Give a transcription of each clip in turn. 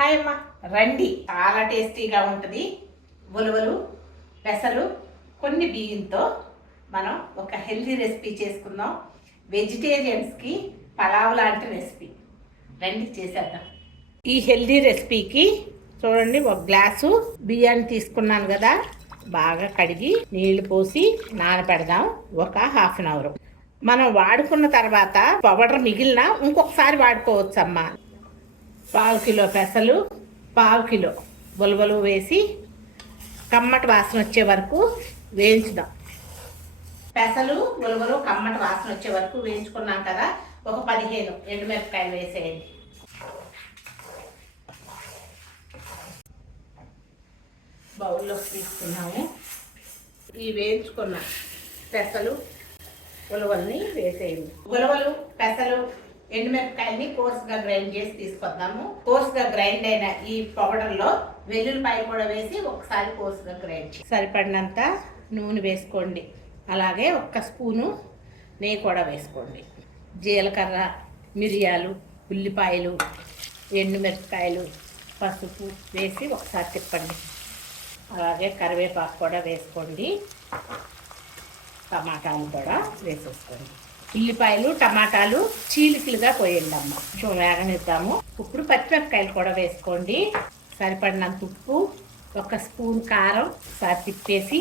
Hi అమ్మా. రండి. చాలా టేస్టీగా ఉంటుంది. ఉలవలు పెసలు కొన్ని బియ్యంతో మనం ఒక హెల్దీ రెసిపీ చేసుకుందాం. వెజిటేరియన్స్కి పలావ్ లాంటి రెసిపీ. రండి చేసేద్దాం. ఈ హెల్దీ రెసిపీకి చూడండి ఒక గ్లాసు బియ్యాన్ని తీసుకున్నాను కదా. బాగా కడిగి నీళ్ళు పోసి నానపెడదాం ఒక హాఫ్ అన్ అవర్. మనం వాడుకున్న తర్వాత పౌడర్ మిగిలిన ఇంకొకసారి వాడుకోవచ్చమ్మా. పావు కిలో పెసలు పావు కిలో బులబలు వేసి కమ్మటి వాసన వచ్చే వరకు వేయించుదాం. పెసలు ఉలవలు కమ్మటి వాసన వచ్చే వరకు వేయించుకున్నాం కదా ఒక పదిహేను ఎండుమిరపకాయలు వేసేయండి. బౌల్లోకి తీసుకున్నాము. ఈ వేయించుకున్న పెసలు ఉలవల్ని వేసేయండి. ఉలవలు పెసలు ఎండుమిరపకాయల్ని కోర్స్గా గ్రైండ్ చేసి తీసుకొద్దాము. కోర్స్గా గ్రైండ్ అయిన ఈ పౌడర్లో వెల్లుల్లిపాయ కూడా వేసి ఒకసారి కోర్స్గా గ్రైండ్ చేసి సరిపడినంత నూనె వేసుకోండి. అలాగే ఒక్క స్పూను నెయ్యి కూడా వేసుకోండి. జీలకర్ర మిరియాలు ఉల్లిపాయలు ఎండుమిరపకాయలు పసుపు వేసి ఒకసారి తిప్పండి. అలాగే కరివేపాకు కూడా వేసుకోండి. టమాటాలు కూడా వేసేసుకోండి. ఉల్లిపాయలు టమాటాలు చీలికలుగా కోయండి అమ్మ కొంచెం వేగనిద్దాము ఇప్పుడు పచ్చిమిరపకాయలు కూడా వేసుకోండి. సరిపడినంత ఉప్పు ఒక స్పూన్ కారం సారి తిప్పేసి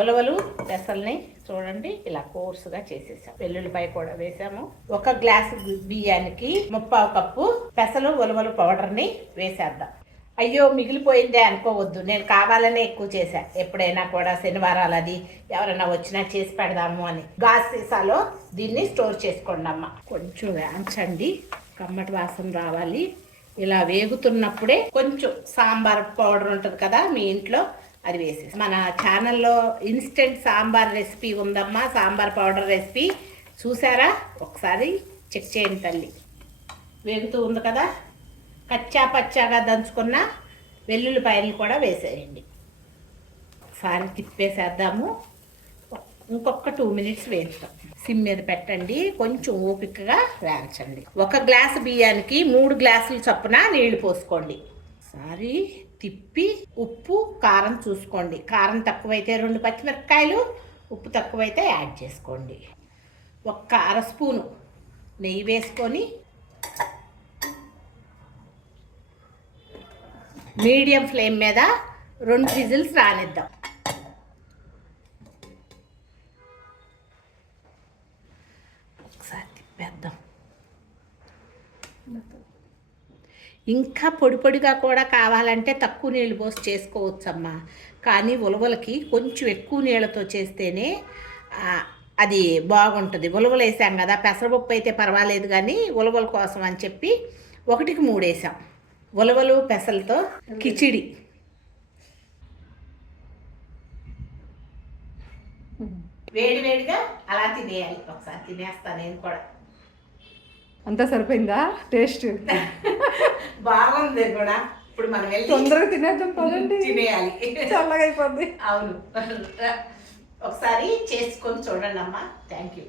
ఉలవలు పెసల్ని చూడండి ఇలా కోర్సుగా చేసేసాం. వెల్లుల్లిపాయ కూడా వేసాము. ఒక గ్లాసు బియ్యానికి ముప్పావు కప్పు పెసలు ఉలవలు పౌడర్ని వేసేద్దాం. అయ్యో మిగిలిపోయిందే అనుకోవద్దు. నేను కావాలనే ఎక్కువ చేశా. ఎప్పుడైనా కూడా శనివారాలు అది ఎవరైనా వచ్చినా చేసి పెడదాము అని. గాజు సీసాలో దీన్ని స్టోర్ చేసుకోండి అమ్మ. కొంచెం వేంచండి కమ్మటి వాసన రావాలి. ఇలా వేగుతున్నప్పుడే కొంచెం సాంబార్ పౌడర్ ఉంటుంది కదా మీ ఇంట్లో అది వేసేసి. మన ఛానల్లో ఇన్స్టెంట్ సాంబార్ రెసిపీ ఉందమ్మా. Sambar powder recipe. చూసారా? ఒకసారి చెక్ చేయండి తల్లి. వేగుతూ ఉంది కదా? కచ్చా పచ్చాగా దంచుకున్న వెల్లుల్లిపాయలు కూడా వేసేయండి. ఒకసారి తిప్పేసేద్దాము. ఇంకొక టూ మినిట్స్ వేస్తాం సిమ్ మీద పెట్టండి. కొంచెం ఓపికగా వేయించండి. ఒక గ్లాసు బియ్యానికి మూడు గ్లాసులు చొప్పున నీళ్ళు పోసుకోండి. ఒకసారి తిప్పి ఉప్పు కారం చూసుకోండి. కారం తక్కువైతే రెండు పచ్చిమిరపకాయలు ఉప్పు తక్కువైతే యాడ్ చేసుకోండి. ఒక్క అర స్పూను నెయ్యి వేసుకొని మీడియం ఫ్లేమ్ మీద రెండు విజిల్స్ రానిద్దాం. ఒకసారి తిప్పేద్దాం. ఇంకా పొడి పొడిగా కూడా కావాలంటే తక్కువ నీళ్ళు పోసి చేసుకోవచ్చమ్మా. కానీ ఉలవలకి కొంచెం ఎక్కువ నీళ్ళతో చేస్తేనే అది బాగుంటుంది. ఉలవలు వేసాం కదా పెసరపప్పు అయితే పర్వాలేదు కానీ ఉలవల కోసం అని చెప్పి ఒకటికి మూడు వేసాం ఉలవలు పెసలతో కిచిడి. వేడి వేడిగా అలా తినేయాలి. ఒకసారి తినేస్తాను నేను కూడా. అంతా సరిపోయిందా? టేస్ట్? బాగుంది కూడా. ఇప్పుడు మనం వెళ్ళి తొందరగా తినేద్దాం పదండి. తినేయాలి. చల్లగా అయిపోద్ది అవును. ఒకసారి చేసుకొని చూడండి అమ్మా థ్యాంక్ యూ